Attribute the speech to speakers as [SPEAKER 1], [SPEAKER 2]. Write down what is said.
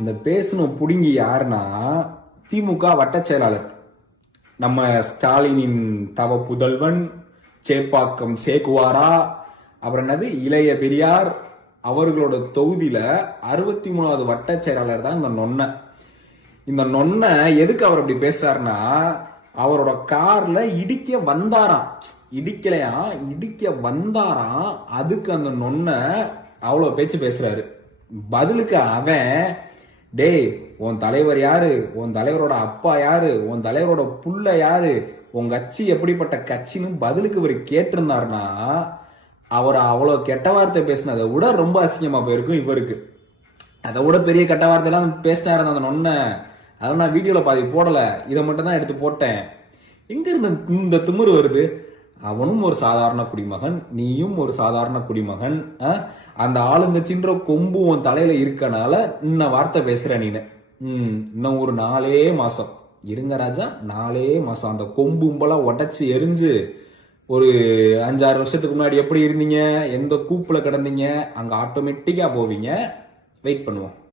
[SPEAKER 1] அந்த பேசணும் புடுங்கி யாருன்னா திமுக வட்டச் செயலாளர். நம்ம ஸ்டாலினின் தவ புதல்வன் சேப்பாக்கம் சேக்குவாரா அப்புறம் என்னது இளைய பெரியார் அவர்களோட தொகுதியில அறுபத்தி மூணாவது வட்டச் செயலாளர் தான் இந்த நொன்னை. இந்த நொன்னை எதுக்கு அவர் அப்படி பேசுறாருன்னா அவரோட கார்ல இடிக்க வந்தாராம். இடிக்கலையா? இடிக்க வந்தாராம். அதுக்கு அந்த நொன்னை அவ்வளோ பேச்சு பேசுறாரு. பதிலுக்கு அவன் டேய் உன் தலைவர் யாரு? உன் தலைவரோட அப்பா யாரு? உன் தலைவரோட புள்ள யாரு? உன் கட்சி எப்படிப்பட்ட கட்சின்னு பதிலுக்கு இவர் கேட்டிருந்தாருன்னா அவர் அவ்வளோ கெட்ட வார்த்தை பேசினதை விட ரொம்ப அசிங்கமா போயிருக்கும் இவருக்கு. அதை விட பெரிய கெட்ட வார்த்தையெல்லாம் பேசினாரு அந்த நொன்ன அதெல்லாம் நான் வீடியோல பாதி போடல. இதை மட்டும் தான் எடுத்து போட்டேன். எங்க இருந்து இந்த திமிரு வருது? அவனும் ஒரு சாதாரண குடிமகன் நீயும் ஒரு சாதாரண குடிமகன் அந்த ஆளுங்கச்சின்ற கொம்பு உன் தலையில இருக்கனால இன்ன வார்த்தை பேசுற நீனு. ம் இன்னும் ஒரு நாலே மாசம். இருங்க ராஜா நாலே மாசம். அந்த கொம்பு உம்பெல்லாம் எரிஞ்சு ஒரு அஞ்சாறு வருஷத்துக்கு முன்னாடி எப்படி இருந்தீங்க? எந்த கூப்பில் கிடந்தீங்க? அங்கே ஆட்டோமேட்டிக்காக போவீங்க. வெயிட் பண்ணுவோம்.